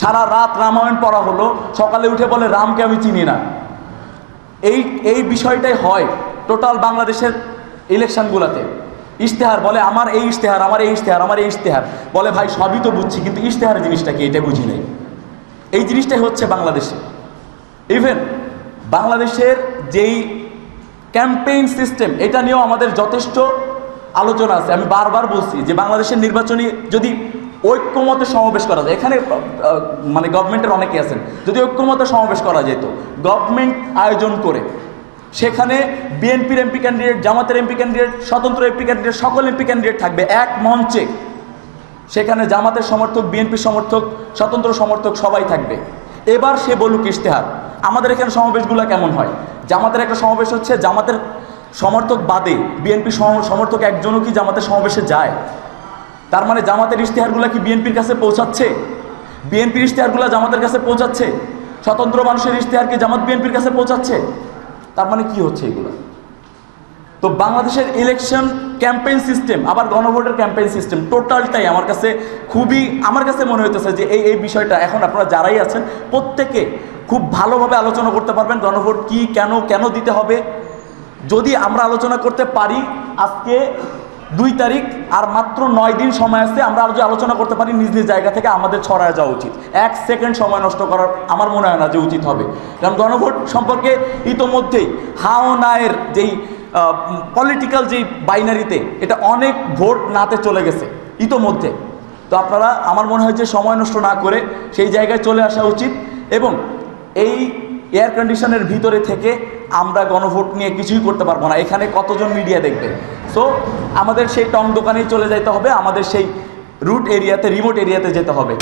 সারা রাত রামায়ণ পড়া হলো, সকালে উঠে বলে রামকে আমি চিনি না। এই বিষয়টাই হয় টোটাল বাংলাদেশের ইলেকশনগুলোতে। ইশতেহার বলে আমার এই ইশতেহার, আমার এই ইশতেহার, আমার এই ইশতেহার, বলে ভাই সবই তো বুঝছি কিন্তু ইশতেহার জিনিসটা কি এটা বুঝি নাই। এই জিনিসটাই হচ্ছে বাংলাদেশে। ইভেন বাংলাদেশের যেই ক্যাম্পেইন সিস্টেম, এটা নিয়েও আমাদের যথেষ্ট আলোচনা আছে। আমি বারবার বলছি যে বাংলাদেশের নির্বাচনী যদি ঐক্যমতে সমাবেশ করা যায়, এখানে মানে গভর্নমেন্টের অনেকে আছেন, যদি ঐক্যমতে সমাবেশ করা যেত, গভর্নমেন্ট আয়োজন করে সেখানে বিএনপির এমপি ক্যান্ডিডেট, জামাতের এমপি ক্যান্ডিডেট, স্বতন্ত্র এমপি ক্যান্ডিডেট, সকল এমপি ক্যান্ডিডেট থাকবে এক মঞ্চে, সেখানে জামাতের সমর্থক, বিএনপির সমর্থক, স্বতন্ত্র সমর্থক সবাই থাকবে। এবার সে বলুক ইশতেহার। আমাদের এখানে সমাবেশগুলো কেমন হয়? জামাতের একটা সমাবেশ হচ্ছে, জামাতের সমর্থক বাদে বিএনপি সমর্থক একজনও কি জামাতের সমাবেশে যায়? তার মানে জামাতের ইশতেহারগুলো কি বিএনপির কাছে পৌঁছাচ্ছে? বিএনপির ইশতেহারগুলো জামাতের কাছে পৌঁছাচ্ছে? স্বতন্ত্র মানুষের ইশতেহার কি জামাত বিএনপির কাছে পৌঁছাচ্ছে? তার মানে কি হচ্ছে এগুলো? তো বাংলাদেশের ইলেকশন ক্যাম্পেইন সিস্টেম, আবার গণভোটের ক্যাম্পেইন সিস্টেম, টোটালটাই আমার কাছে মনে হইতেছে যে এই বিষয়টা এখন আপনারা যারাই আছেন প্রত্যেকে খুব ভালোভাবে আলোচনা করতে পারবেন। গণভোট কি, কেন দিতে হবে, যদি আমরা আলোচনা করতে পারি। আজকে 2 তারিখ, আর মাত্র 9 দিন সময় আছে। আমরা যদি আলোচনা করতে পারি নিজ নিজ জায়গা থেকে, আমাদের ছড়ায় যাওয়া উচিত। 1 সেকেন্ড সময় নষ্ট করার আমার মনে হয় না যে উচিত হবে। কারণ গণভোট সম্পর্কে ইতোমধ্যেই হা ও না এর যেই পলিটিক্যাল যেই বাইনারিতে, এটা অনেক ভোট নাতে চলে গেছে ইতোমধ্যে। তো আপনারা, আমার মনে হয় যে সময় নষ্ট না করে সেই জায়গায় চলে আসা উচিত। এবং এই এয়ার কন্ডিশনের ভিতরে থেকে আমরা গণভোট নিয়ে কিছুই করতে পারবো না। এখানে কতজন মিডিয়া দেখবে? সো আমাদের সেই টং দোকানেই চলে যেতে হবে, আমাদের সেই রুট এরিয়াতে, রিমোট এরিয়াতে যেতে হবে।